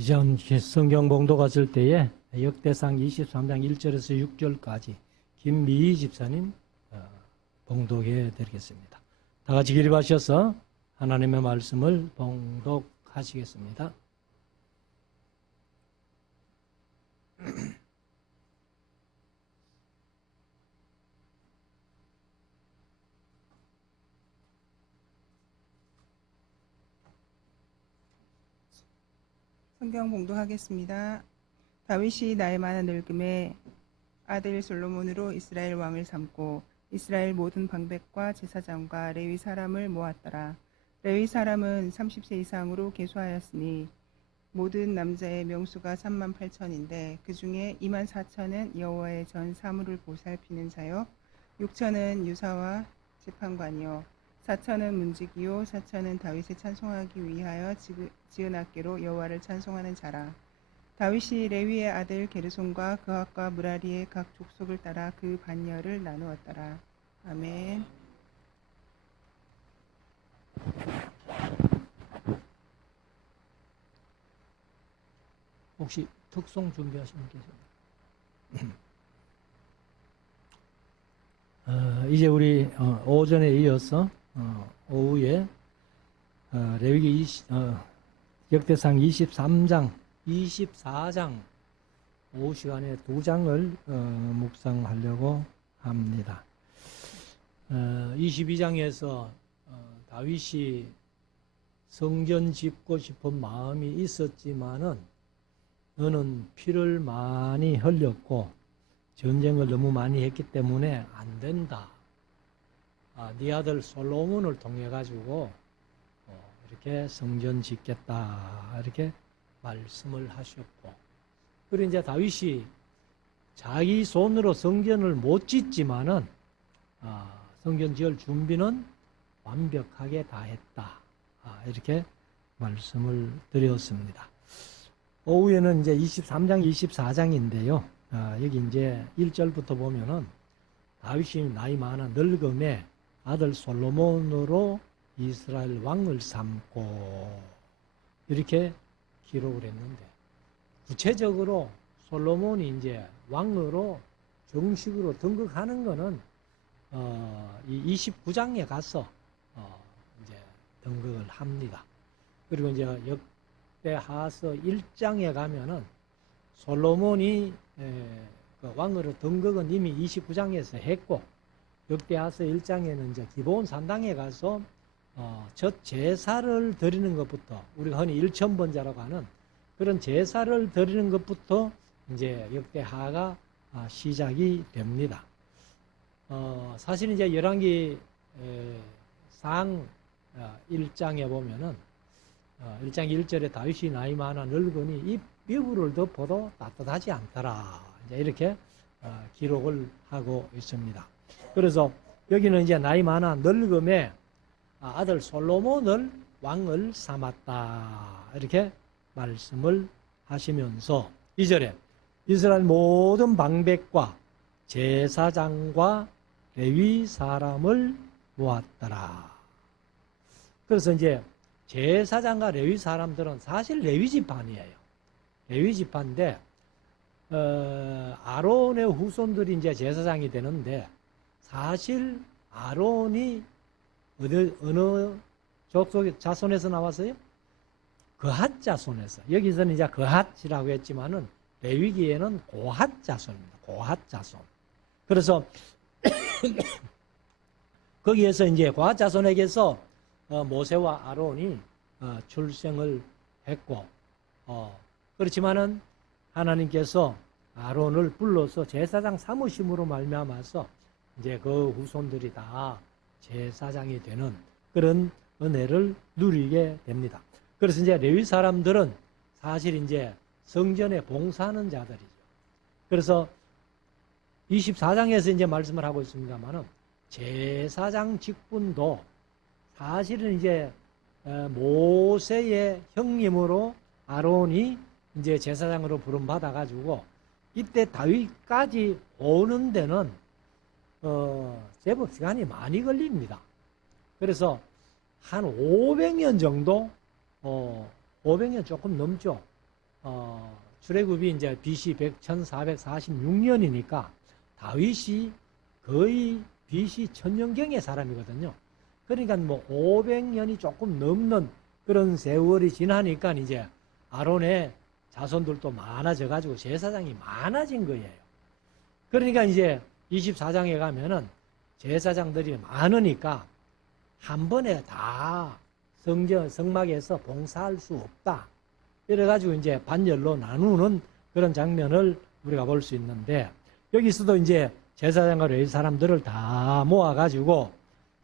이전 성경 봉독 갔을 때에 역대상 23장 1절에서 6절까지 김미희 집사님 봉독해 드리겠습니다. 다 같이 기립하셔서 하나님의 말씀을 봉독하시겠습니다. 성경 봉독하겠습니다. 다윗이 나이 많아 늙음에 아들 솔로몬으로 이스라엘 왕을 삼고 이스라엘 모든 방백과 제사장과 레위 사람을 모았더라. 레위 사람은 30세 이상으로 계수하였으니 모든 남자의 명수가 38,000인데 그 중에 24,000은 여호와의 전 사물을 보살피는 자요 6,000은 유사와 재판관이요 4,000은 문지기요 4,000은 다윗을 찬송하기 위하여 지은 악기로 여호와를 찬송하는 자라. 다윗이 레위의 아들 게르손과 그핫과 므라리의 각 족속을 따라 그 반열을 나누었더라. 아멘. 혹시 특송 준비하신 분 계세요? 이제 우리 오전에 이어서 오후에 레위기 역대상 23장, 24장 오후 시간에 2장을 묵상하려고 합니다. 22장에서 다윗이 성전 짓고 싶은 마음이 있었지만은 너는 피를 많이 흘렸고 전쟁을 너무 많이 했기 때문에 안 된다. 네 아들 솔로몬을 통해 가지고 이렇게 성전 짓겠다 이렇게 말씀을 하셨고, 그리고 이제 다윗이 자기 손으로 성전을 못 짓지만은 성전 지을 준비는 완벽하게 다 했다 이렇게 말씀을 드렸습니다. 오후에는 이제 23장 24장인데요 여기 이제 1절부터 보면은 다윗이 나이 많아 늙음에 아들 솔로몬으로 이스라엘 왕을 삼고 이렇게 기록을 했는데, 구체적으로 솔로몬이 이제 왕으로 정식으로 등극하는 거는 이 29장에 가서 이제 등극을 합니다. 그리고 이제 역대하서 1장에 가면은 솔로몬이 그 왕으로 등극은 이미 29장에서 했고, 역대하서 1장에는 이제 기브온 산당에 가서 첫 제사를 드리는 것부터, 우리가 흔히 일천번제라고 하는 그런 제사를 드리는 것부터 이제 역대하가 시작이 됩니다. 사실 이제 열왕기 상 1장에 보면은 1장 1절에 다윗이 나이 많아 늙으니 이 뼈부를 덮어도 따뜻하지 않더라. 이제 이렇게 기록을 하고 있습니다. 그래서 여기는 이제 나이 많아 늙음에 아들 솔로몬을 왕을 삼았다 이렇게 말씀을 하시면서 2절에 이스라엘 모든 방백과 제사장과 레위 사람을 모았더라. 그래서 이제 제사장과 레위 사람들은 사실 레위 지파이에요. 레위 지파인데 아론의 후손들이 이제 제사장이 되는데, 사실 아론이 어느 족속 자손에서 나왔어요? 그핫 자손에서. 여기서는 이제 그핫이라고 했지만은 레위기에는 고핫 자손입니다. 고핫 자손. 그래서 거기에서 이제 고핫 자손에게서 모세와 아론이 출생을 했고, 그렇지만은 하나님께서 아론을 불러서 제사장 삼으심으로 말미암아서 이제 그 후손들이 다 제사장이 되는 그런 은혜를 누리게 됩니다. 그래서 이제 레위 사람들은 사실 이제 성전에 봉사하는 자들이죠. 그래서 24장에서 이제 말씀을 하고 있습니다만은 제사장 직분도 사실은 이제 모세의 형님으로 아론이 이제 제사장으로 부름받아 가지고 이때 다윗까지 오는 데는 제법 시간이 많이 걸립니다. 그래서 한 500년 정도 500년 조금 넘죠. 출애굽이 이제 BC 1446년이니까 다윗이 거의 BC 1000년경의 사람이거든요. 그러니까 뭐 500년이 조금 넘는 그런 세월이 지나니까 이제 아론의 자손들도 많아져가지고 제사장이 많아진 거예요. 그러니까 이제 24장에 가면은 제사장들이 많으니까 한 번에 다 성막에서 봉사할 수 없다. 이래가지고 이제 반열로 나누는 그런 장면을 우리가 볼 수 있는데, 여기서도 이제 제사장과 레위 사람들을 다 모아가지고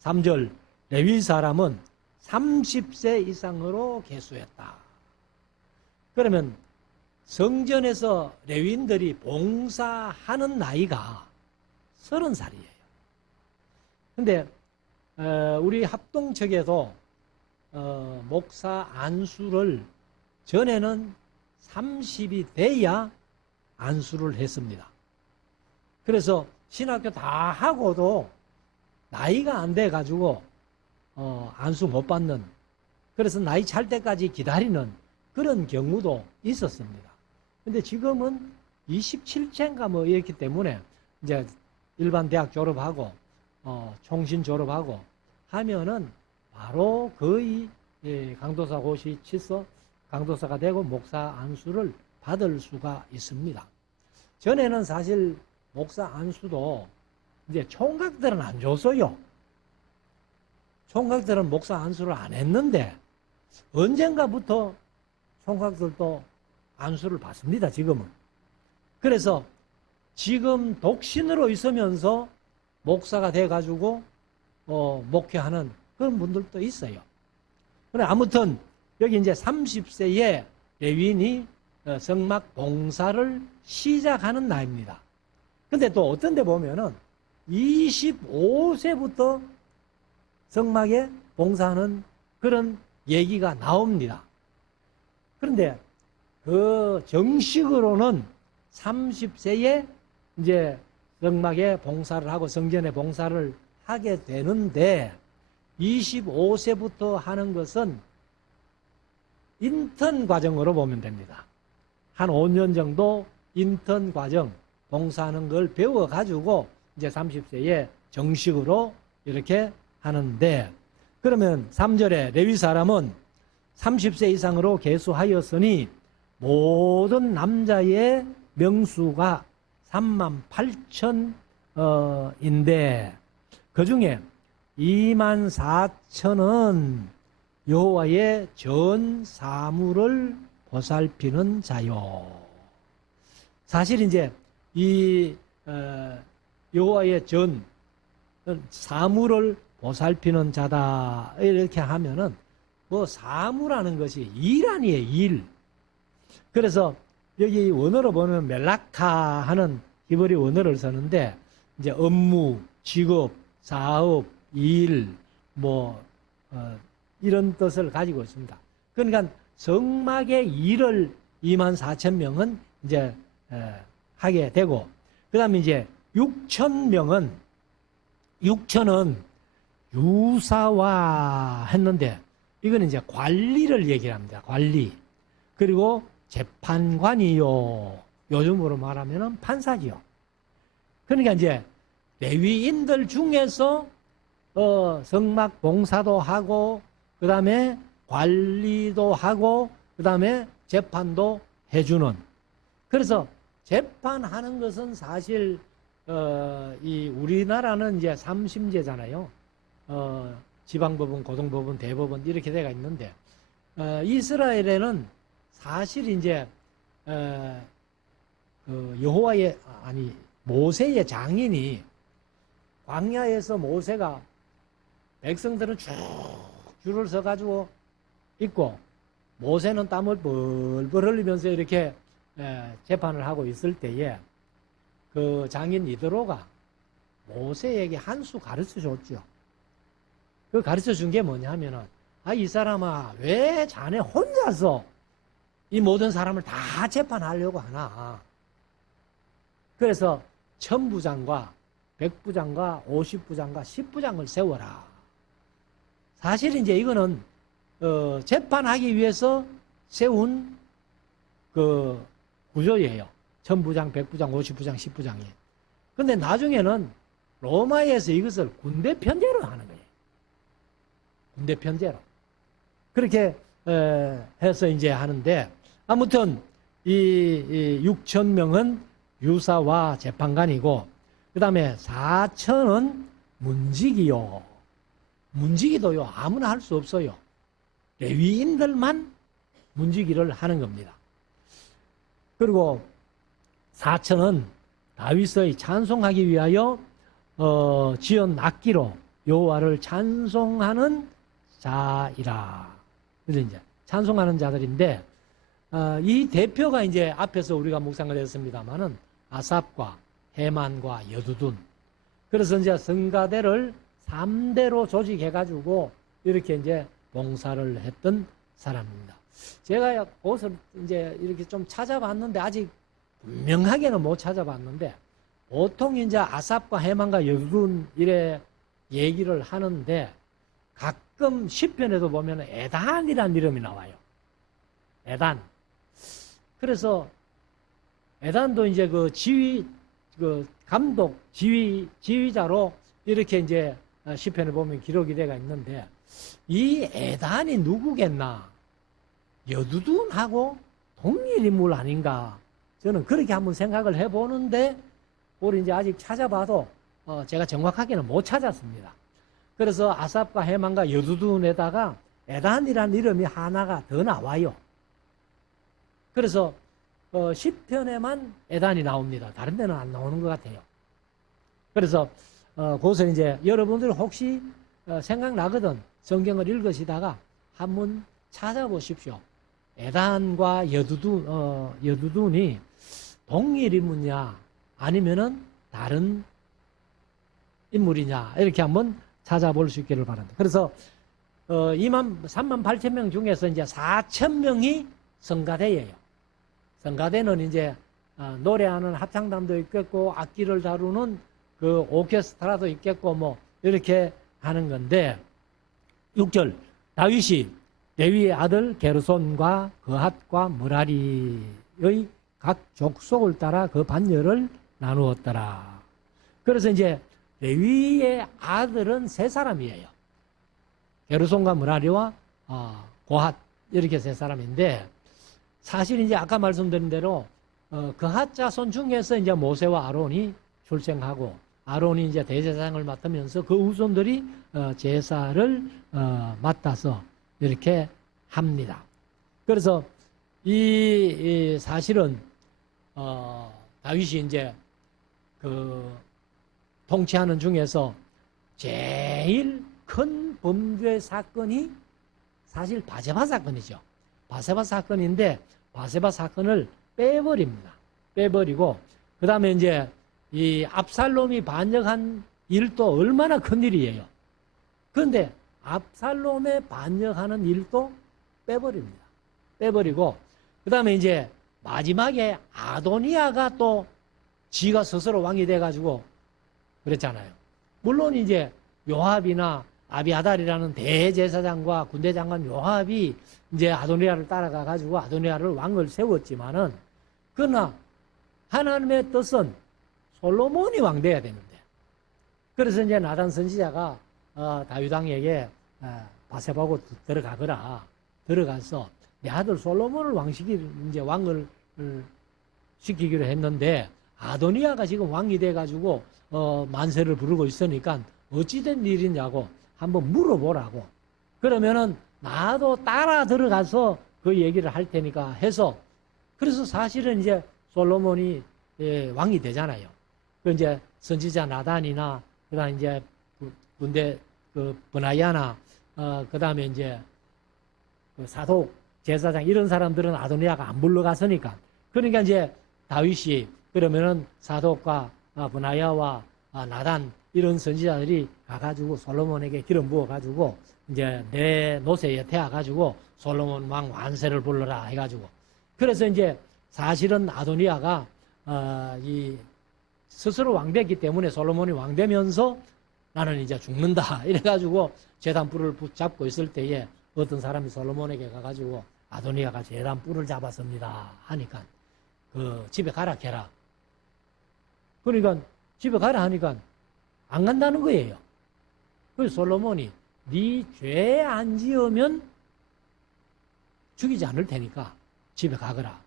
3절 레위 사람은 30세 이상으로 계수했다. 그러면 성전에서 레위인들이 봉사하는 나이가 30살이에요. 근데 우리 합동측에도 목사 안수를 전에는 30이 돼야 안수를 했습니다. 그래서 신학교 다 하고도 나이가 안 돼 가지고 안수 못 받는, 그래서 나이 찰 때까지 기다리는 그런 경우도 있었습니다. 근데 지금은 27세인가 뭐 이렇기 때문에 이제 일반 대학 졸업하고 총신 졸업하고 하면은 바로 거의 강도사 고시 치서 강도사가 되고 목사 안수를 받을 수가 있습니다. 전에는 사실 목사 안수도 이제 총각들은 안 줬어요. 총각들은 목사 안수를 안 했는데 언젠가부터 총각들도 안수를 받습니다. 지금은. 그래서 지금 독신으로 있으면서 목사가 돼가지고 목회하는 그런 분들도 있어요. 그래 아무튼 여기 이제 30세에 레위인이 성막 봉사를 시작하는 나이입니다. 근데 또 어떤 데 보면은 25세부터 성막에 봉사하는 그런 얘기가 나옵니다. 그런데 그 정식으로는 30세에 이제 성막에 봉사를 하고 성전에 봉사를 하게 되는데 25세부터 하는 것은 인턴 과정으로 보면 됩니다. 한 5년 정도 인턴 과정 봉사하는 걸 배워가지고 이제 30세에 정식으로 이렇게 하는데, 그러면 3절에 레위 사람은 30세 이상으로 계수하였으니 모든 남자의 명수가 38,000인데 그 중에 24,000은 여호와의 전 사물을 보살피는 자요. 사실 이제 이 여호와의 전 사물을 보살피는 자다 이렇게 하면은 뭐 사무라는 것이 일 아니에요, 일. 그래서 여기 원어로 보면 멜라카 하는 히브리 원어를 쓰는데 이제 업무, 직업, 사업, 일, 뭐 이런 뜻을 가지고 있습니다. 그러니까 성막의 일을 24,000명은 이제 하게 되고, 그 다음에 이제 6,000명은 유사화 했는데 이거는 이제 관리를 얘기를 합니다. 관리. 그리고 재판관이요. 요즘으로 말하면 판사지요. 그러니까 이제 레위인들 중에서 성막 봉사도 하고 그 다음에 관리도 하고 그 다음에 재판도 해주는. 그래서 재판하는 것은 사실 이 우리나라는 이제 3심제잖아요. 지방법원, 고등법원, 대법원 이렇게 돼가 있는데 이스라엘에는 사실 이제 여호와의 모세의 장인이 광야에서 모세가 백성들은 쭉 줄을 서 가지고 있고 모세는 땀을 벌벌 흘리면서 이렇게 재판을 하고 있을 때에 그 장인 이드로가 모세에게 한 수 가르쳐 줬죠. 그 가르쳐 준 게 뭐냐 하면은 이 사람아 왜 자네 혼자서 이 모든 사람을 다 재판하려고 하나. 그래서 1000부장과 100부장과 50부장과 10부장을 세워라. 사실 이제 이거는 재판하기 위해서 세운 그 구조예요. 1000부장, 100부장, 50부장, 10부장이. 근데 나중에는 로마에서 이것을 군대 편제로 하는 거예요. 군대 편제로. 그렇게 해서 이제 하는데, 아무튼 이 6,000명은 유사와 재판관이고, 그 다음에 4,000은 문지기요. 문지기도요, 아무나 할 수 없어요. 레위인들만 문지기를 하는 겁니다. 그리고 4,000은 다윗의 찬송하기 위하여 지은 악기로 여호와를 찬송하는 자이라. 그래서 이제 찬송하는 자들인데, 이 대표가 이제 앞에서 우리가 묵상을 했습니다만은 아삽과 헤만과 여두둔. 그래서 이제 성가대를 3대로 조직해가지고 이렇게 이제 봉사를 했던 사람입니다. 제가 그것을 이제 이렇게 좀 찾아봤는데 아직 분명하게는 못 찾아봤는데, 보통 이제 아삽과 헤만과 여두둔 이래 얘기를 하는데, 가끔 시편에도 보면 에단이라는 이름이 나와요. 에단. 그래서 에단도 이제 그 감독, 지휘자로 이렇게 이제 시편에 보면 기록이 되어 있는데, 이 에단이 누구겠나? 여두둔하고 동일 인물 아닌가? 저는 그렇게 한번 생각을 해보는데, 우리 이제 아직 찾아봐도 제가 정확하게는 못 찾았습니다. 그래서 아삽과 헤만과 여두둔에다가 에단이라는 이름이 하나가 더 나와요. 그래서 시편에만 에단이 나옵니다. 다른 데는 안 나오는 것 같아요. 그래서 그것을 이제 여러분들 혹시 생각나거든 성경을 읽으시다가 한번 찾아보십시오. 에단과 여두둔이 동일 인물이냐 아니면은 다른 인물이냐 이렇게 한번 찾아볼 수 있기를 바랍니다. 그래서 38,000명 중에서 이제 4,000명이 성가대예요. 성가대는 이제 노래하는 합창단도 있겠고 악기를 다루는 그 오케스트라도 있겠고 뭐 이렇게 하는 건데, 6절 다윗이 레위의 아들 게르손과 그핫과 므라리의 각 족속을 따라 그 반열을 나누었더라. 그래서 이제 레위의 아들은 세 사람이에요. 게르손과 므라리와 고핫 이렇게 세 사람인데, 사실 이제 아까 말씀드린 대로 그핫 자손 중에서 이제 모세와 아론이 출생하고, 아론이 이제 대제사장을 맡으면서 그 후손들이 제사를 맡아서 이렇게 합니다. 그래서 이 사실은 다윗이 이제 그 통치하는 중에서 제일 큰 범죄 사건이 사실 바세바 사건이죠. 바세바 사건인데, 바세바 사건을 빼버립니다. 빼버리고, 그 다음에 이제 이 압살롬이 반역한 일도 얼마나 큰 일이에요. 그런데 압살롬에 반역하는 일도 빼버립니다. 빼버리고, 그 다음에 이제 마지막에 아도니아가 또 지가 스스로 왕이 돼가지고 그랬잖아요. 물론 이제 요압이나 아비아달이라는 대제사장과 군대장관 요압이 이제 아도니아를 따라가가지고 아도니아를 왕을 세웠지만은, 그러나 하나님의 뜻은 솔로몬이 왕 돼야 되는데, 그래서 이제 나단 선지자가 다윗 왕에게 바세바고 들어가서 내 아들 솔로몬을 왕을 시키기로 했는데, 아도니아가 지금 왕이 돼가지고 만세를 부르고 있으니까 어찌된 일이냐고 한번 물어보라고. 그러면은 나도 따라 들어가서 그 얘기를 할 테니까 해서, 그래서 사실은 이제 솔로몬이 왕이 되잖아요. 그 이제 선지자 나단이나 그다음 이제 군대 그 브나야나 그다음에 이제 그 사독 제사장 이런 사람들은 아도니아가 안 불러갔으니까, 그러니까 이제 다윗이 그러면은 사독과 브나야와 나단 이런 선지자들이 가가지고 솔로몬에게 기름 부어가지고 이제 내 노새에 태워가지고 솔로몬 왕 완세를 불러라 해가지고, 그래서 이제 사실은 아도니아가 이 스스로 왕됐기 때문에 솔로몬이 왕되면서 나는 이제 죽는다 이래가지고 제단불을 붙잡고 있을 때에 어떤 사람이 솔로몬에게 가가지고 아도니아가 제단 뿔을 잡았습니다 하니까 그 집에 가라 해라. 그러니까 집에 가라 하니까 안 간다는 거예요. 그래서 솔로몬이 네 죄 안 지으면 죽이지 않을 테니까 집에 가거라.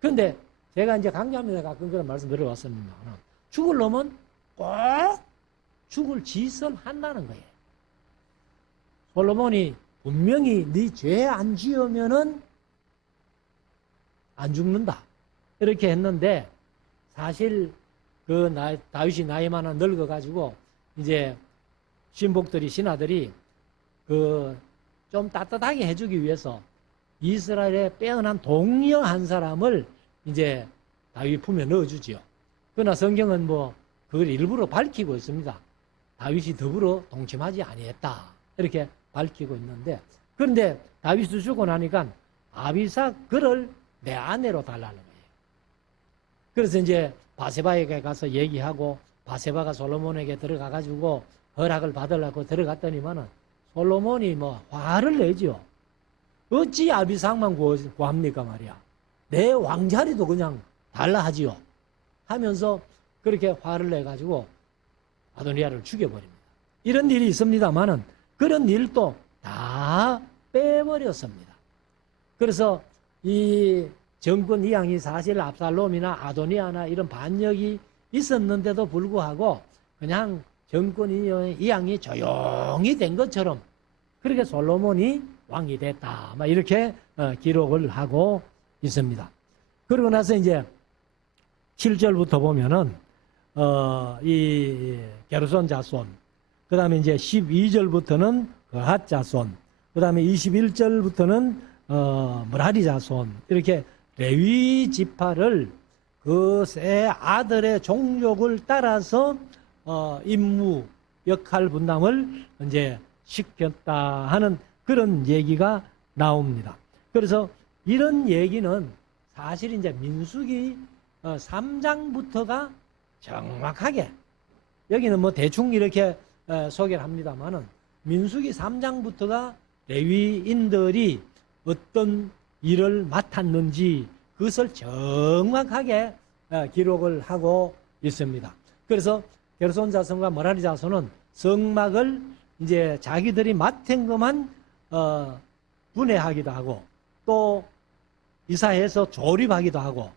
그런데 제가 이제 강조하면서 가끔 그런 말씀 드려왔습니다. 죽을 놈은 꼭 죽을 짓을 한다는 거예요. 솔로몬이 분명히 네 죄 안 지으면은 안 죽는다. 이렇게 했는데 사실 그 다윗이 나이 많아 늙어가지고 이제 신복들이 신하들이 그 좀 따뜻하게 해주기 위해서 이스라엘의 빼어난 동료 한 사람을 이제 다윗 품에 넣어주지요. 그러나 성경은 뭐 그걸 일부러 밝히고 있습니다. 다윗이 더불어 동침하지 아니했다 이렇게 밝히고 있는데, 그런데 다윗이 죽고 나니까 아비삭 그를 내 아내로 달라는 거예요. 그래서 이제 바세바에게 가서 얘기하고 바세바가 솔로몬에게 들어가 가지고 허락을 받으려고 들어갔더니만은 솔로몬이 뭐 화를 내죠. 어찌 아비삭만 구합니까 말이야. 내 왕자리도 그냥 달라 하지요. 하면서 그렇게 화를 내 가지고 아도니아를 죽여버립니다. 이런 일이 있습니다만은 그런 일도 다 빼버렸습니다. 그래서 이 정권 이양이 사실 압살롬이나 아도니아나 이런 반역이 있었는데도 불구하고 그냥 정권 이양이 조용히 된 것처럼 그렇게 솔로몬이 왕이 됐다. 막 이렇게 기록을 하고 있습니다. 그러고 나서 이제 7절부터 보면은 이 게르손 자손, 그 다음에 이제 12절부터는 거핫 자손, 그 다음에 21절부터는 므라리 자손, 이렇게 레위 지파를 그 세 아들의 종족을 따라서 임무 역할 분담을 이제 시켰다 하는 그런 얘기가 나옵니다. 그래서 이런 얘기는 사실 이제 민수기 3장부터가 정확하게, 여기는 뭐 대충 이렇게 소개를 합니다만은 민수기 3장부터가 레위인들이 어떤 일을 맡았는지 그것을 정확하게 기록을 하고 있습니다. 그래서 게르손 자손과 므라리 자손은 성막을 이제 자기들이 맡은 것만 분해하기도 하고 또 이사해서 조립하기도 하고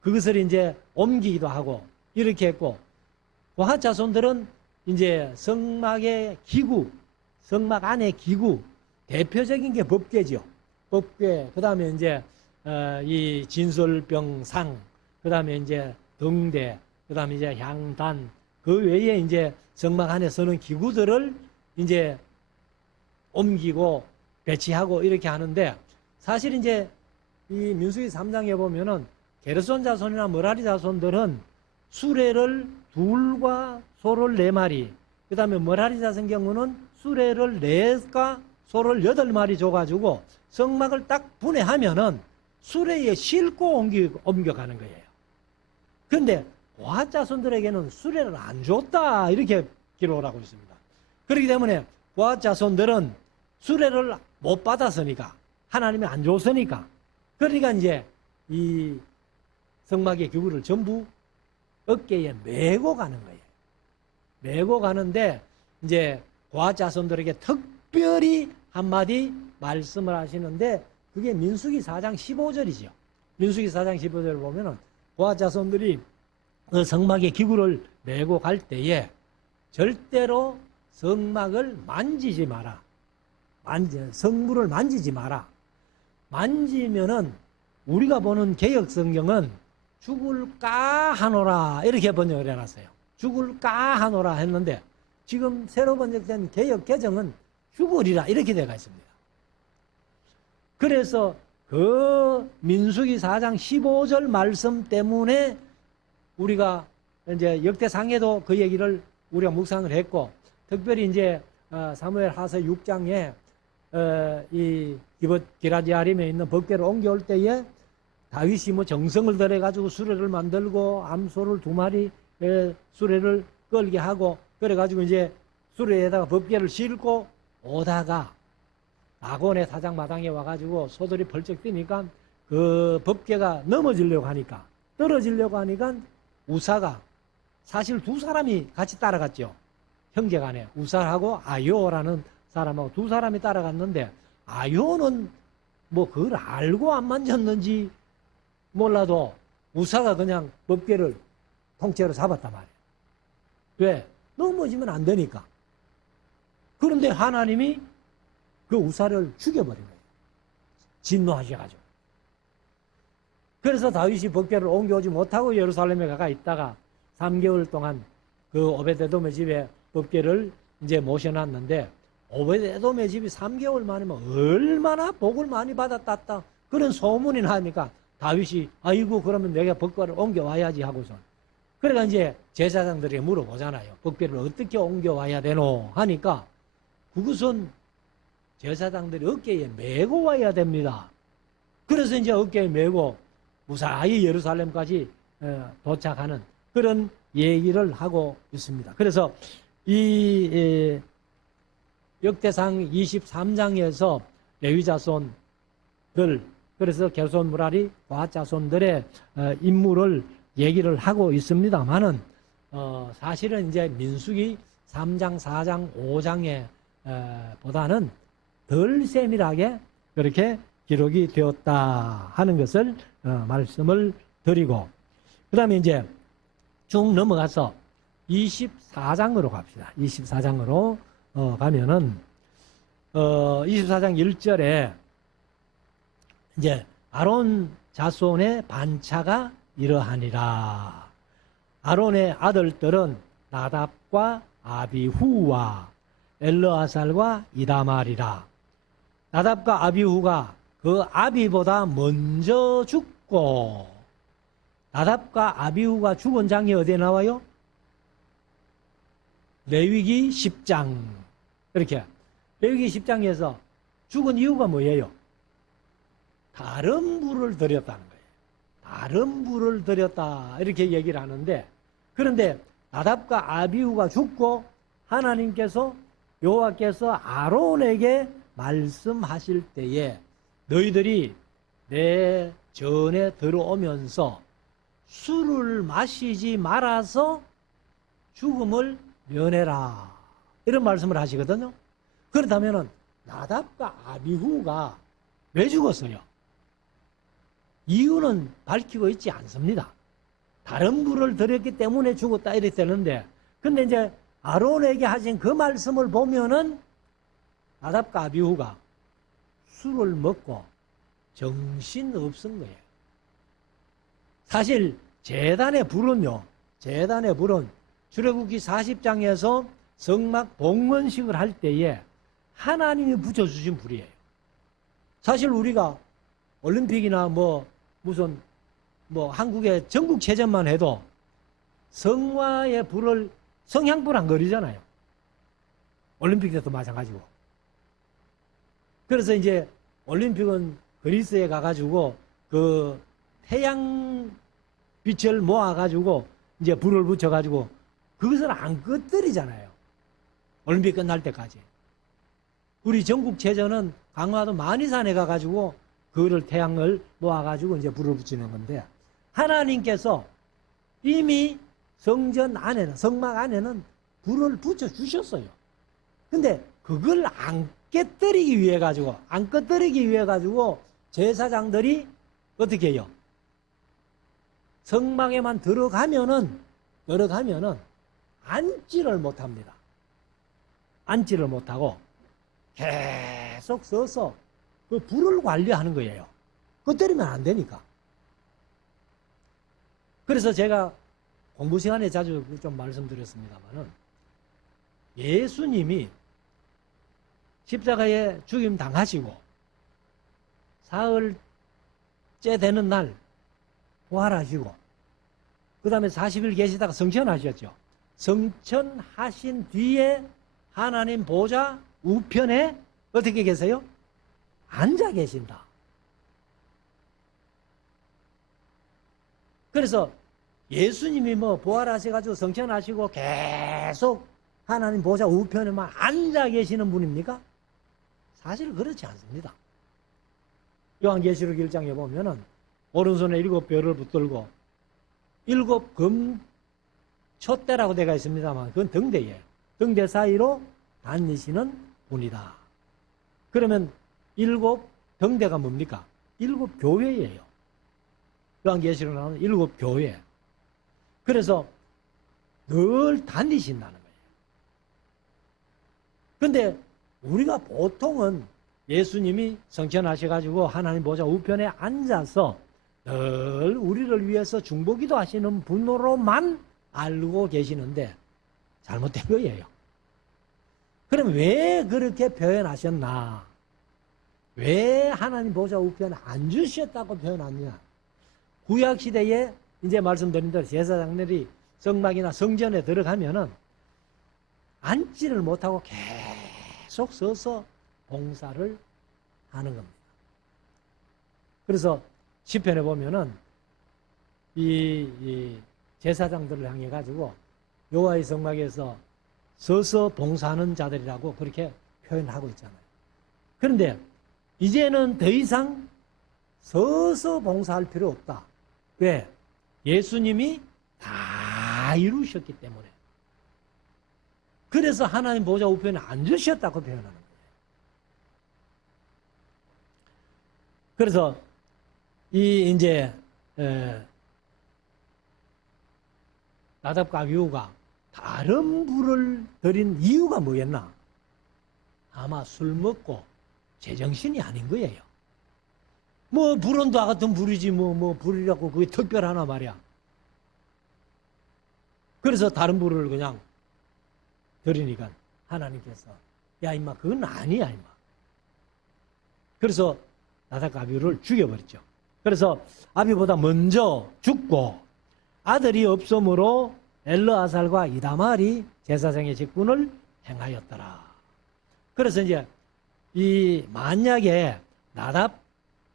그것을 이제 옮기기도 하고 이렇게 했고, 고핫 자손들은 이제 성막의 기구, 성막 안의 기구, 대표적인 게 법궤죠. 법궤, 그 다음에 이제 이 진설병상, 그 다음에 이제 등대, 그 다음에 이제 향단, 그 외에 이제 성막 안에 서는 기구들을 이제 옮기고 배치하고 이렇게 하는데, 사실 이제 이 민수기 3장에 보면은 게르손 자손이나 므라리 자손들은 수레를 둘과 소를 4마리, 그 다음에 므라리 자손 경우는 수레를 4과 소를 8마리 줘가지고 성막을 딱 분해하면은 수레에 싣고 옮겨가는 거예요. 그런데 고핫 자손들에게는 수레를 안 줬다 이렇게 기록을 하고 있습니다. 그렇기 때문에 고핫 자손들은 수레를 못 받았으니까, 하나님이 안 줬으니까, 그러니까 이제 이 성막의 기구를 전부 어깨에 메고 가는 거예요. 메고 가는데 이제 고핫 자손들에게 특별히 한마디 말씀을 하시는데 그게 민수기 4장 15절이죠. 민수기 4장 15절을 보면은 고핫 자손들이 그 성막의 기구를 메고 갈 때에 절대로 성막을 만지지 마라. 성물을 만지지 마라. 만지면은 우리가 보는 개역 성경은 죽을까 하노라 이렇게 번역을 해놨어요. 죽을까 하노라 했는데 지금 새로 번역된 개역 개정은 죽으리라 이렇게 되어 있습니다. 그래서 그 민수기 4장 15절 말씀 때문에 우리가 이제 역대상에도 그 얘기를 우리가 묵상을 했고, 특별히 이제 사무엘 하서 6장에 이 기라디아림에 있는 법궤를 옮겨올 때에 다윗이 뭐 정성을 들여가지고 수레를 만들고 암소를 2마리 수레를 끌게 하고 그래가지고 이제 수레에다가 법궤를 싣고 오다가 낙원의 사장마당에 와가지고 소들이 벌쩍 뛰니까 그 법궤가 넘어지려고 하니까, 떨어지려고 하니까 우사가, 사실 두 사람이 같이 따라갔죠. 형제간에 우사하고 아요라는 사람하고 두 사람이 따라갔는데, 아요는 뭐 그걸 알고 안 만졌는지 몰라도 우사가 그냥 법궤를 통째로 잡았단 말이에요. 왜? 넘어지면 안 되니까. 그런데 하나님이 그 우사를 죽여버린 거예요. 진노하셔가지고. 그래서 다윗이 법궤를 옮겨오지 못하고 예루살렘에 가가 있다가 3개월 동안 그 오베데돔의 집에 법궤를 이제 모셔놨는데, 오베데돔의 집이 3개월 만이면 얼마나 복을 많이 받았다, 그런 소문이 나니까 다윗이 아이고 그러면 내가 법궤를 옮겨와야지 하고서, 그러니까 이제 제사장들에게 물어보잖아요. 법궤를 어떻게 옮겨와야 되노 하니까, 그것은 제사장들이 어깨에 메고 와야 됩니다. 그래서 이제 어깨에 메고 무사히 예루살렘까지 도착하는 그런 얘기를 하고 있습니다. 그래서 이 역대상 23장에서 레위 자손들, 그래서 게르손 무라리 거핫 자손들의 인물을 얘기를 하고 있습니다만은 사실은 이제 민수기 3장, 4장, 5장에 보다는 덜 세밀하게 그렇게 기록이 되었다 하는 것을 말씀을 드리고, 그 다음에 이제 쭉 넘어가서 24장으로 갑시다. 24장으로 가면은 24장 1절에 이제 아론 자손의 반차가 이러하니라. 아론의 아들들은 나답과 아비후와 엘르아살과 이다말이라. 나답과 아비후가 그 아비보다 먼저 죽고, 나답과 아비후가 죽은 장이 어디에 나와요? 레위기 10장. 이렇게 레위기 10장에서 죽은 이유가 뭐예요? 다른 불을 드렸다는 거예요. 다른 불을 드렸다 이렇게 얘기를 하는데, 그런데 나답과 아비후가 죽고 하나님께서, 여호와께서 아론에게 말씀하실 때에 너희들이 내 전에 들어오면서 술을 마시지 말아서 죽음을 면해라, 이런 말씀을 하시거든요. 그렇다면 나답과 아비후가 왜 죽었어요? 이유는 밝히고 있지 않습니다. 다른 불을 드렸기 때문에 죽었다 이렇게 되는데, 근데 이제 아론에게 하신 그 말씀을 보면은 나답과 아비후가 술을 먹고 정신 없은 거예요. 사실 제단의 불은요, 제단의 불은 출애굽기 40장에서 성막 봉헌식을 할 때에 하나님이 붙여주신 불이에요. 사실 우리가 올림픽이나 무슨 한국의 전국체전만 해도 성화의 불을 성향불 안 그리잖아요. 올림픽 때도 마찬가지고. 그래서 이제 올림픽은 그리스에 가가지고 그 태양 빛을 모아가지고 이제 불을 붙여가지고 그것을 안 꺼뜨리잖아요. 올림픽 끝날 때까지. 우리 전국체전은 강화도 만이산에 가가지고 그거를 태양을 모아가지고 이제 불을 붙이는 건데, 하나님께서 이미 성전 안에는, 성막 안에는 불을 붙여주셨어요. 근데 그걸 안 깨뜨리기 위해 가지고 제사장들이 어떻게 해요? 성막에만 들어가면은 앉지를 못합니다. 앉지를 못하고 계속 서서 그 불을 관리하는 거예요. 그거 때리면 안 되니까. 그래서 제가 공부 시간에 자주 좀 말씀드렸습니다만은, 예수님이 십자가에 죽임 당하시고 사흘째 되는 날 부활하시고, 그 다음에 40일 계시다가 성천하셨죠. 성천하신 뒤에 하나님 보좌 우편에 어떻게 계세요? 앉아 계신다. 그래서 예수님이 부활하셔가지고 성천하시고 계속 하나님 보좌 우편에만 앉아 계시는 분입니까? 사실 그렇지 않습니다. 요한계시록 1장에 보면은 오른손에 7별을 붙들고 7금 촛대라고 되어 있습니다만 그건 등대예요. 등대 사이로 다니시는 분이다. 그러면 7 등대가 뭡니까? 7 교회예요. 요한계시록 나오는 7 교회. 그래서 늘 다니신다는 거예요. 근데 우리가 보통은 예수님이 성천하셔가지고 하나님 보좌 우편에 앉아서 늘 우리를 위해서 중보기도 하시는 분으로만 알고 계시는데 잘못된 거예요. 그럼 왜 그렇게 표현하셨나? 왜 하나님 보좌 우편에 앉으셨다고 표현하느냐? 구약시대에 이제 말씀드린 대로 제사장들이 성막이나 성전에 들어가면은 앉지를 못하고 계속 서서 봉사를 하는 겁니다. 그래서 시편에 보면은 이 제사장들을 향해 가지고 여호와의 성막에서 서서 봉사하는 자들이라고 그렇게 표현하고 있잖아요. 그런데 이제는 더 이상 서서 봉사할 필요 없다. 왜? 예수님이 다 이루셨기 때문에. 그래서 하나님 보좌 우편에 앉으셨다고 표현하는 거예요. 그래서 이제 나답과 아비후가 다른 불을 들인 이유가 뭐였나? 아마 술 먹고 제정신이 아닌 거예요. 뭐 불은 다 같은 불이지 뭐 불이라고 그게 특별하나 말이야. 그래서 다른 불을 그냥 들이니까 하나님께서 야 임마 그건 아니야 임마. 그래서 나답과 아비후를 죽여버렸죠. 그래서 아비보다 먼저 죽고 아들이 없으므로 엘르아살과 이다말이 제사장의 직분을 행하였더라. 그래서 이제 이 만약에 나답이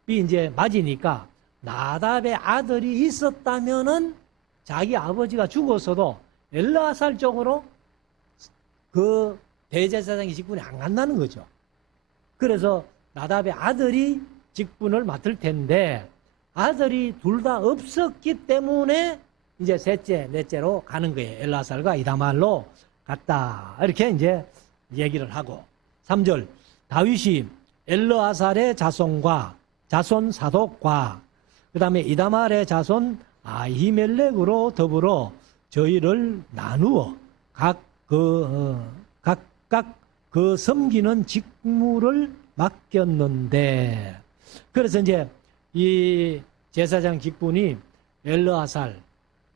이제 맞으니까 나답의 아들이 있었다면은 자기 아버지가 죽었어도 엘르아살 쪽으로 그 대제사장의 직분이 안 간다는 거죠. 그래서 나답의 아들이 직분을 맡을 텐데 아들이 둘 다 없었기 때문에 이제 셋째, 넷째로 가는 거예요. 엘르아살과 이다말로 갔다. 이렇게 이제 얘기를 하고 3절 다윗이 엘르아살의 자손과 자손 사독과 그 다음에 이다말의 자손 아히멜렉으로 더불어 저희를 나누어 각각 그 섬기는 직무를 맡겼는데 그래서 이제 이 제사장 직분이 엘르아살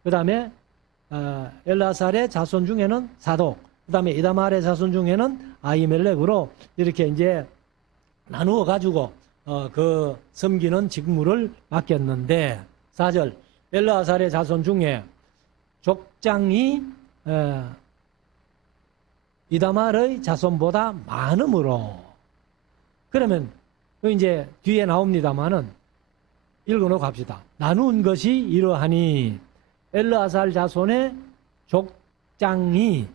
그 다음에 엘르아살의 자손 중에는 사독 그 다음에 이다말의 자손 중에는 아히멜렉으로 이렇게 이제 나누어 가지고 그 섬기는 직무를 맡겼는데 4절 엘르아살의 자손 중에 족장이 이다말의 자손보다 많으므로 그러면 이제 뒤에 나옵니다만은 읽어놓고 갑시다. 나눈 것이 이러하니 엘르아살 자손의 족장이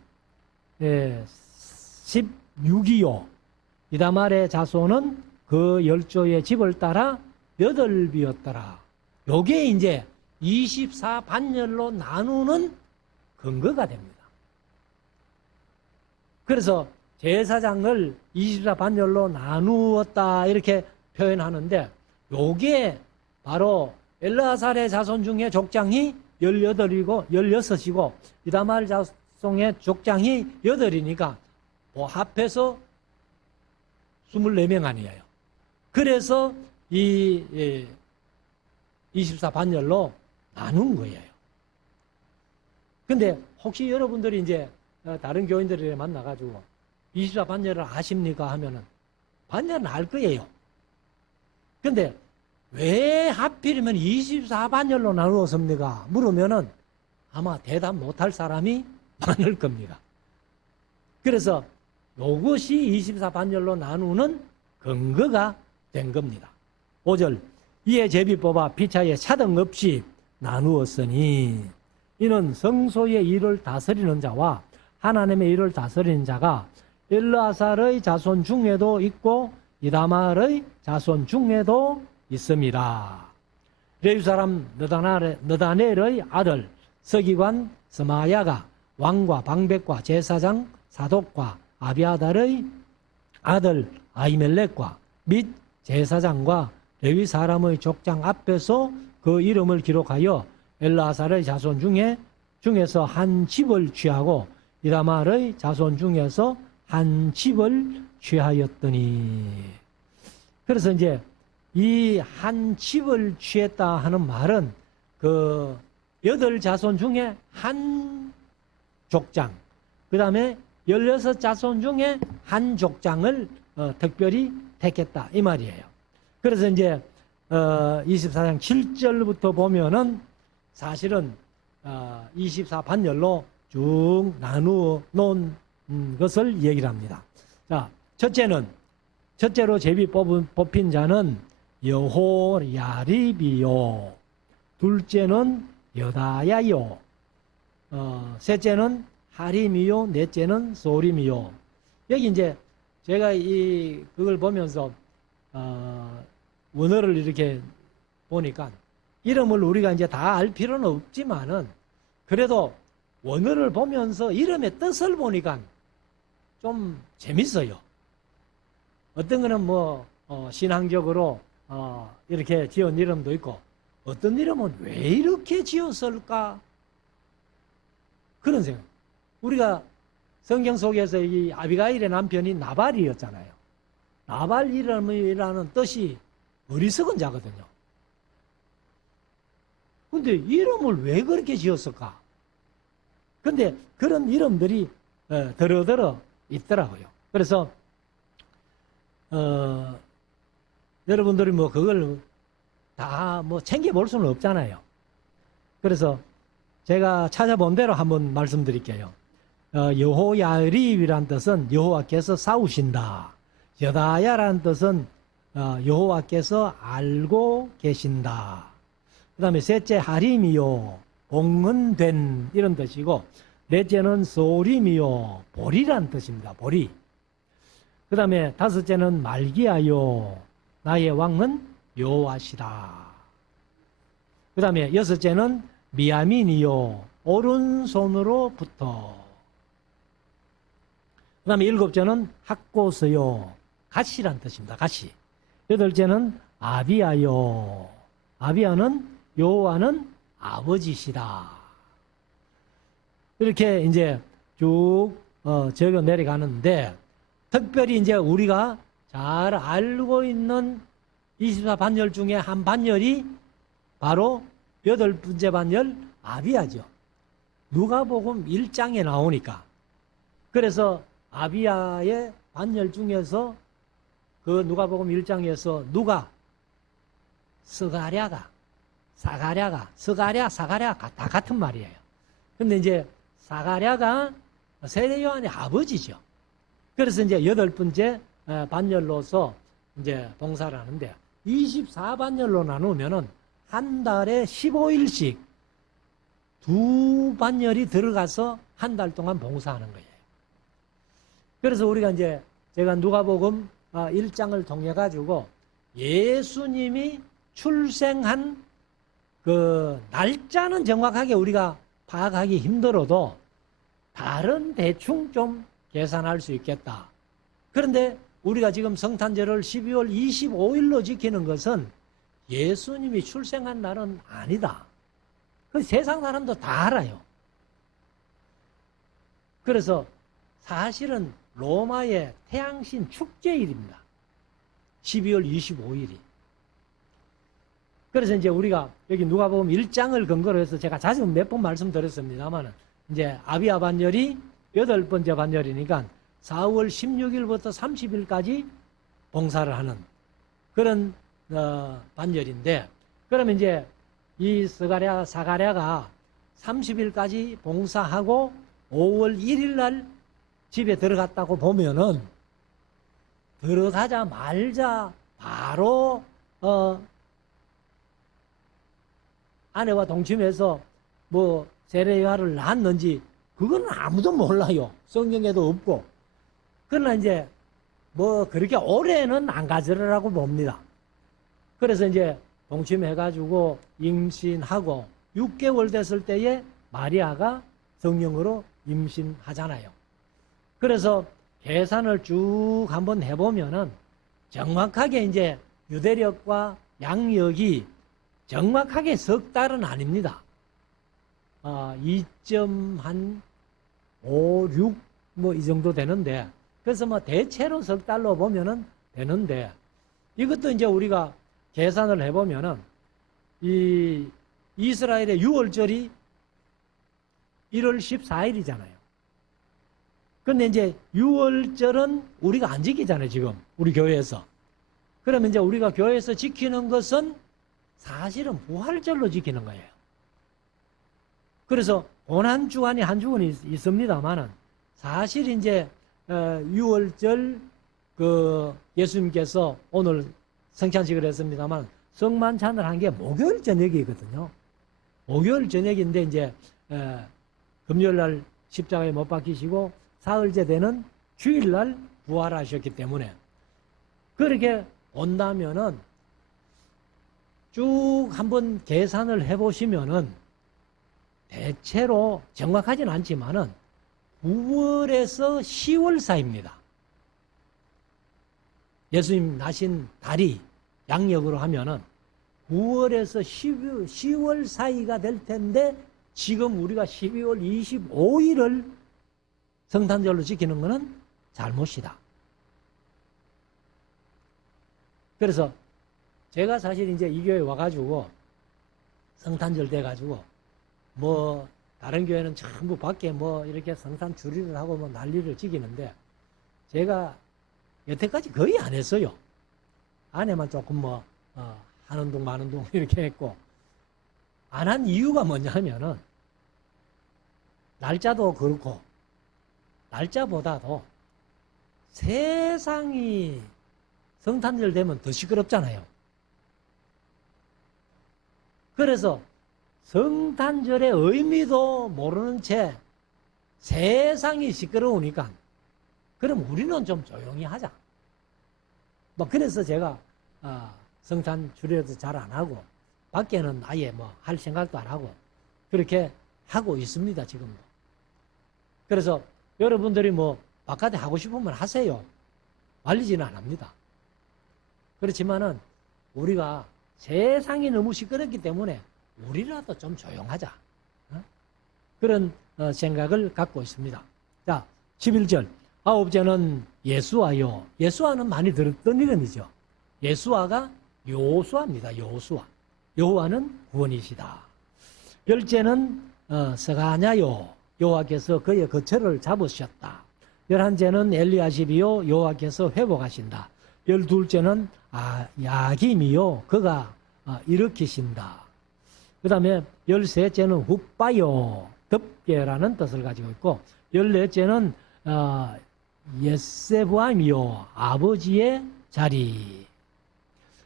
16이요 이다말의 자손은 그 10조의 집을 따라 8비였더라. 요게 이제 24반열로 나누는 근거가 됩니다. 그래서 제사장을 24반열로 나누었다 이렇게 표현하는데 요게 바로 엘르아살의 자손 중에 족장이 16이고 이다말 자손의 족장이 8이니까 합해서 24명 아니에요. 그래서 이 24반열로 나눈 거예요. 근데 혹시 여러분들이 이제 다른 교인들을 만나가지고 24반열을 아십니까? 하면은 반열은 알 거예요. 근데 왜 하필이면 24반열로 나누었습니까? 물으면은 아마 대답 못할 사람이 많을 겁니다. 그래서 이것이 24반열로 나누는 근거가 된 겁니다. 5절 이에 제비 뽑아 피차에 차등 없이 나누었으니 이는 성소의 일을 다스리는 자와 하나님의 일을 다스리는 자가 엘르아살의 자손 중에도 있고 이다말의 자손 중에도 있습니다. 레위 사람 느다넬의 아들 서기관 스마야가 왕과 방백과 제사장 사독과 아비아달의 아들 아히멜렉과 및 제사장과 레위 사람의 족장 앞에서 그 이름을 기록하여 엘라살의 자손 중에서 한 집을 취하고 이다말의 자손 중에서 한 집을 취하였더니. 그래서 이제 이 한 집을 취했다 하는 말은 그 8자손 중에 한 족장, 그 다음에 16자손 중에 한 족장을 특별히 택했다 이 말이에요. 그래서 이제 24장 7절부터 보면은 사실은 24반열로 쭉 나누어 놓은 것을 얘기를 합니다. 자, 첫째로 제비 뽑힌 자는 여호야립이요, 둘째는 여다야요, 셋째는 하림이요, 넷째는 소림이요. 여기 이제 제가 그걸 보면서 원어를 이렇게 보니까 이름을 우리가 이제 다 알 필요는 없지만은 그래도 원어를 보면서 이름의 뜻을 보니까 좀 재밌어요. 어떤 거는 뭐 신앙적으로 이렇게 지은 이름도 있고, 어떤 이름은 왜 이렇게 지었을까? 그런 생각. 우리가 성경 속에서 이 아비가일의 남편이 나발이었잖아요. 나발 이름이라는 뜻이 어리석은 자거든요. 근데 이름을 왜 그렇게 지었을까? 근데 그런 이름들이 더러더러 있더라고요. 그래서 여러분들이 뭐 그걸 다 뭐 챙겨볼 수는 없잖아요. 그래서 제가 찾아본 대로 한번 말씀드릴게요. 여호야립이란 뜻은 여호와께서 싸우신다. 여다야라는 뜻은 여호와께서 알고 계신다. 그 다음에 셋째 하림이요, 봉헌된 이런 뜻이고, 넷째는 소림이요, 보리란 뜻입니다. 보리. 그 다음에 다섯째는 말기야요, 나의 왕은 여호와시다. 그 다음에 여섯째는 미야민이요, 오른손으로부터. 그 다음에 일곱째는 학고서요, 가시란 뜻입니다. 가시. 여덟째는 아비야요, 아비야는 여호와는 아버지시다. 이렇게 이제 쭉 적어 내려가는데, 특별히 이제 우리가 잘 알고 있는 24반열 중에 한 반열이 바로 8번째 반열 아비야죠. 누가복음 1장에 나오니까. 그래서 아비야의 반열 중에서 그 누가복음 1장에서 누가 스가랴가 사가랴가 스가랴 사가랴 다 같은 말이에요. 근데 이제 사가랴가 세례 요한의 아버지죠. 그래서 이제 8번째 반열로서 이제 봉사를 하는데, 24반열로 나누면은 한 달에 15일씩 두 반열이 들어가서 한 달 동안 봉사하는 거예요. 그래서 우리가 이제 제가 누가복음 1장을 통해 가지고 예수님이 출생한 그 날짜는 정확하게 우리가 파악하기 힘들어도 다른 대충 좀 계산할 수 있겠다. 그런데 우리가 지금 성탄절을 12월 25일로 지키는 것은 예수님이 출생한 날은 아니다. 그 세상 사람도 다 알아요. 그래서 사실은 로마의 태양신 축제일입니다. 12월 25일이. 그래서 이제 우리가 여기 누가복음 1장을 근거로 해서 제가 자주 몇 번 말씀드렸습니다만, 이제 아비야 반열이 8번째 반열이니까 4월 16일부터 30일까지 봉사를 하는 그런 반열인데, 그러면 이제 이 사가랴가 30일까지 봉사하고 5월 1일 날 집에 들어갔다고 보면은, 들어가자마자 바로 아내와 동침해서 뭐 세례요한을 낳았는지 그건 아무도 몰라요. 성경에도 없고. 그러나 이제 뭐 그렇게 오래는 안 가지라고 봅니다. 그래서 이제 동침해가지고 임신하고 6개월 됐을 때에 마리아가 성령으로 임신하잖아요. 그래서 계산을 쭉 한번 해보면은 정확하게 이제 유대력과 양력이 정확하게 석 달은 아닙니다. 2.56 뭐 이 정도 되는데, 그래서 뭐 대체로 석 달로 보면은 되는데, 이것도 이제 우리가 계산을 해보면은 이 이스라엘의 6월절이 1월 14일이잖아요. 근데 이제 6월절은 우리가 안 지키잖아요, 지금. 우리 교회에서. 그러면 이제 우리가 교회에서 지키는 것은 사실은 부활절로 지키는 거예요. 그래서 고난 주간이 한 주간이 있습니다만은 사실 이제 6월절 그 예수님께서 오늘 성찬식을 했습니다만 성만찬을 한 게 목요일 저녁이거든요. 목요일 저녁인데 이제 금요일 날 십자가에 못 박히시고 사흘째 되는 주일날 부활하셨기 때문에 그렇게 온다면은 쭉 한번 계산을 해보시면은 대체로 정확하진 않지만은 9월에서 10월 사이입니다. 예수님 나신 달이 양력으로 하면은 9월에서 10월 사이가 될 텐데 지금 우리가 12월 25일을 성탄절로 지키는 것은 잘못이다. 그래서 제가 사실 이제 이 교회 와가지고 성탄절 돼가지고 뭐 다른 교회는 전부 밖에 뭐 이렇게 성탄 주리를 하고 뭐 난리를 지키는데 제가 여태까지 거의 안 했어요. 안에만 조금 뭐 하는 동 마는 동 이렇게 했고 안 한 이유가 뭐냐 하면은 날짜도 그렇고 날짜보다도 세상이 성탄절 되면 더 시끄럽잖아요. 그래서 성탄절의 의미도 모르는 채 세상이 시끄러우니까 그럼 우리는 좀 조용히 하자. 뭐 그래서 제가 성탄 주례도 잘 안 하고 밖에는 아예 뭐 할 생각도 안 하고 그렇게 하고 있습니다, 지금도. 그래서 여러분들이 뭐 바깥에 하고 싶으면 하세요. 말리지는 안 합니다. 그렇지만은 우리가 세상이 너무 시끄럽기 때문에 우리라도 좀 조용하자. 그런 생각을 갖고 있습니다. 자, 11절. 아홉째는 예수아요. 예수아는 많이 들었던 이름이죠. 예수아가 여호수아입니다. 여호수아. 여호와는 구원이시다. 열째는 스가냐요. 여호와께서 그의 거처를 잡으셨다. 11째는 엘리야십이요. 여호와께서 회복하신다. 12째는 야김이요. 그가 일으키신다. 그 다음에 13째는 훗바요. 덮개라는 뜻을 가지고 있고 14째는 예세부암이요. 아버지의 자리.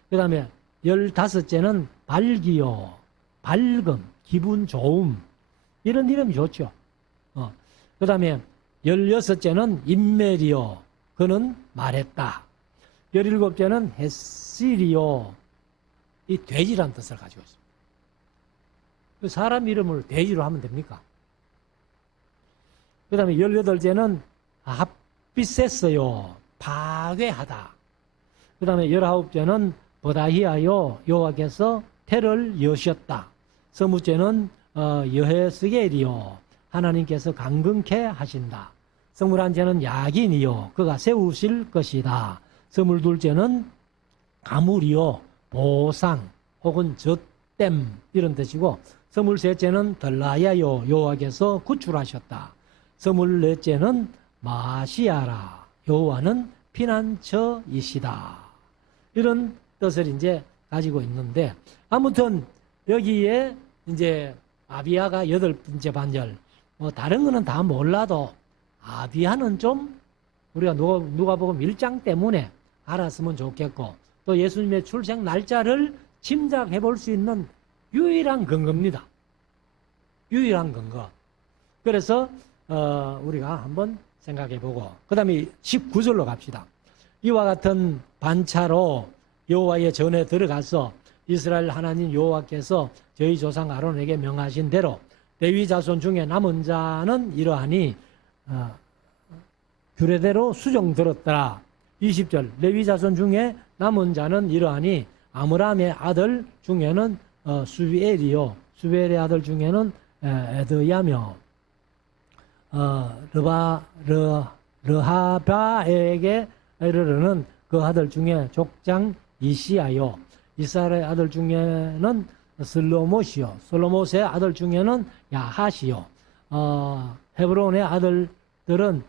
그 다음에 15째는 발기요. 밝음, 기분 좋음. 이런 이름이 좋죠. 그 다음에 16째는 인멜이요. 그는 말했다. 17째는 헷실이요. 이 돼지란 뜻을 가지고 있습니다. 사람 이름을 돼지로 하면 됩니까? 그 다음에 18째는 합비세스요. 파괴하다. 그 다음에 19째는 보다히아요. 여호와께서 태를 여셨다. 20째는 여헤스겔이요. 하나님께서 강건케 하신다. 21째는 야긴이요. 그가 세우실 것이다. 22째는 가물이요. 보상 혹은 젖댐 이런 뜻이고 23째는 덜라야요. 여호와께서 구출하셨다. 24째는 마시아라. 여호와는 피난처이시다. 이런 뜻을 이제 가지고 있는데 아무튼 여기에 이제 아비아가 8번째 반절 뭐 다른 거는 다 몰라도 아비아는 좀 우리가 누가복음 1장 때문에 알았으면 좋겠고 또 예수님의 출생 날짜를 짐작해 볼 수 있는 유일한 근거입니다. 유일한 근거. 그래서 우리가 한번 생각해 보고 그 다음에 19절로 갑시다. 이와 같은 반차로 여호와의 전에 들어가서 이스라엘 하나님 여호와께서 저희 조상 아론에게 명하신 대로 레위 자손 중에 남은 자는 이러하니 규례대로 수종 들었더라. 20절 레위 자손 중에 남은 자는 이러하니 아므람의 아들 중에는 수비엘이요 수비엘의 아들 중에는 에드야며 르하바에게 이르르는 그 아들 중에 족장 이시야요 이스라엘의 아들 중에는 슬로못이요 슬로못의 아들 중에는 야하시요 헤브론의 아들들은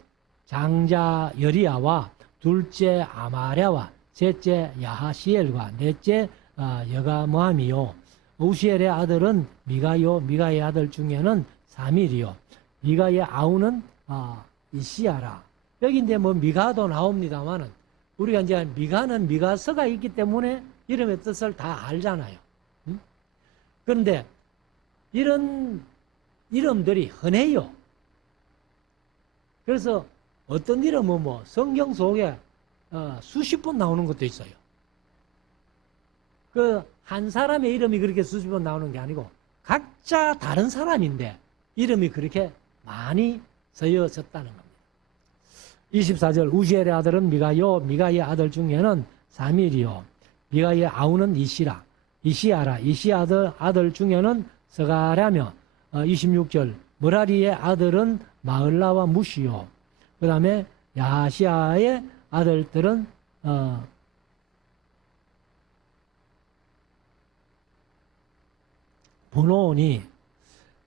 장자 여리야와 둘째 아마랴와 셋째 야하시엘과 넷째 여가모함이요 우시엘의 아들은 미가요 미가의 아들 중에는 사밀이요 미가의 아우는 이시야라. 여기 이제 뭐 미가도 나옵니다만은 우리가 이제 미가는 미가서가 있기 때문에 이름의 뜻을 다 알잖아요. 그런데 이런 이름들이 흔해요. 그래서 어떤 이름은 뭐 성경 속에 수십 번 나오는 것도 있어요. 그 한 사람의 이름이 그렇게 수십 번 나오는 게 아니고 각자 다른 사람인데 이름이 그렇게 많이 쓰여졌다는 겁니다. 24절 우시엘의 아들은 미가요 미가의 아들 중에는 사밀이요 미가의 아우는 이시야라 이시야 아들 중에는 스가랴며 26절 머라리의 아들은 마을라와 무시요 그 다음에 야시야의 아들들은 분노니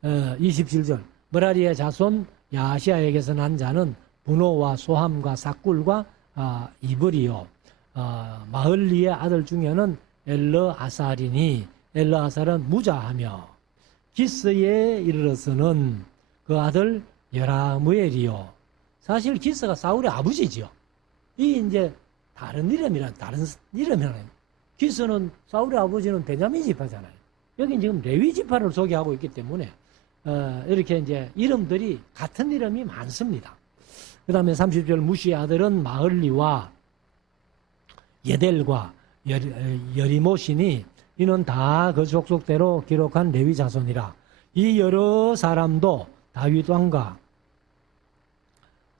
27절 머라리의 자손 야시야에게서 난 자는 분노와 소함과 삭굴과 이브리요 마흘리의 아들 중에는 엘르아살이니 엘르아살은 무자하며 기스에 이르러서는 그 아들 여라무엘이요 사실 기스가 사울의 아버지지요. 이 이제 다른 이름이란 기스는 사울의 아버지는 베냐민 지파잖아요. 여기 지금 레위 지파를 소개하고 있기 때문에 이렇게 이제 이름들이 같은 이름이 많습니다. 그 다음에 30절 무시의 아들은 마흘리와 예델과 여리모시니 이는 다 그 족속대로 기록한 레위 자손이라. 이 여러 사람도 다윗 왕과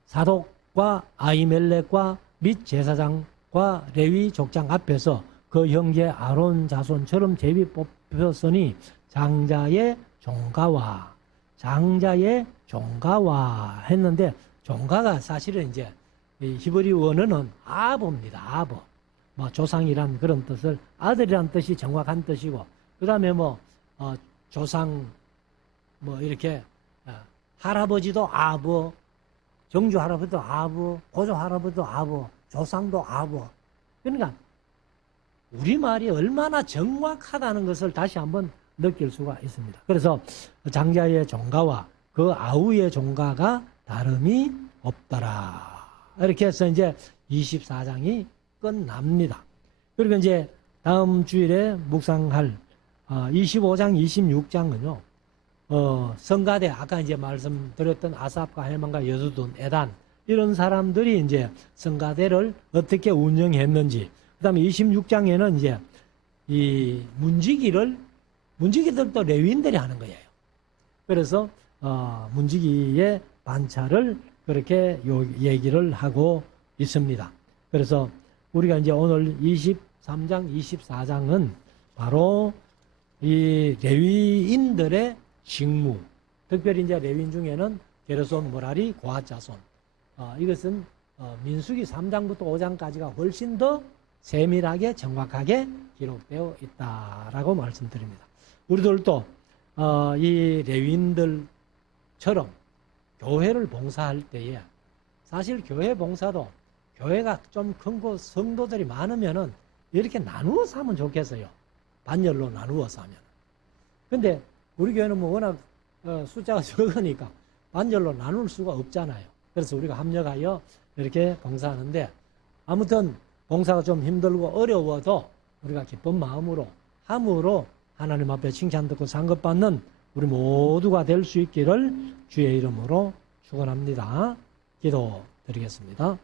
사독과 아히멜렉과 및 제사장과 레위 족장 앞에서 그 형제 아론 자손처럼 제비 뽑혔으니 장자의 종가와 했는데 종가가 사실은 이제 히브리 원어는 아버입니다. 아버. 뭐 조상이란 그런 뜻을 아들이란 뜻이 정확한 뜻이고 그다음에 조상 뭐 이렇게 할아버지도 아버, 정주 할아버지도 아버, 고조 할아버지도 아버, 조상도 아버. 그러니까 우리말이 얼마나 정확하다는 것을 다시 한번 느낄 수가 있습니다. 그래서 장자의 종가와 그 아우의 종가가 다름이 없더라. 이렇게 해서 이제 24장이 끝납니다. 그리고 이제 다음 주일에 묵상할 25장, 26장은요. 성가대 아까 이제 말씀드렸던 아삽과 헤만과 여두둔, 에단 이런 사람들이 이제 성가대를 어떻게 운영했는지. 그다음에 26장에는 이제 이 문지기들도 레위인들이 하는 거예요. 그래서 문지기의 반차를 그렇게 얘기를 하고 있습니다. 그래서 우리가 이제 오늘 23장, 24장은 바로 이 레위인들의 직무, 특별히 이제 레위인 중에는 게르손, 머라리, 고핫 자손. 이것은 민수기 3장부터 5장까지가 훨씬 더 세밀하게 정확하게 기록되어 있다라고 말씀드립니다. 우리들도 이 레위인들처럼 교회를 봉사할 때에 사실 교회 봉사도 교회가 좀 큰 곳 성도들이 많으면은 이렇게 나누어서 하면 좋겠어요. 반열로 나누어서 하면. 근데 우리 교회는 뭐 워낙 숫자가 적으니까 반열로 나눌 수가 없잖아요. 그래서 우리가 합력하여 이렇게 봉사하는데 아무튼 봉사가 좀 힘들고 어려워도 우리가 기쁜 마음으로 함으로 하나님 앞에 칭찬 듣고 상급받는 우리 모두가 될 수 있기를 주의 이름으로 축원합니다. 기도드리겠습니다.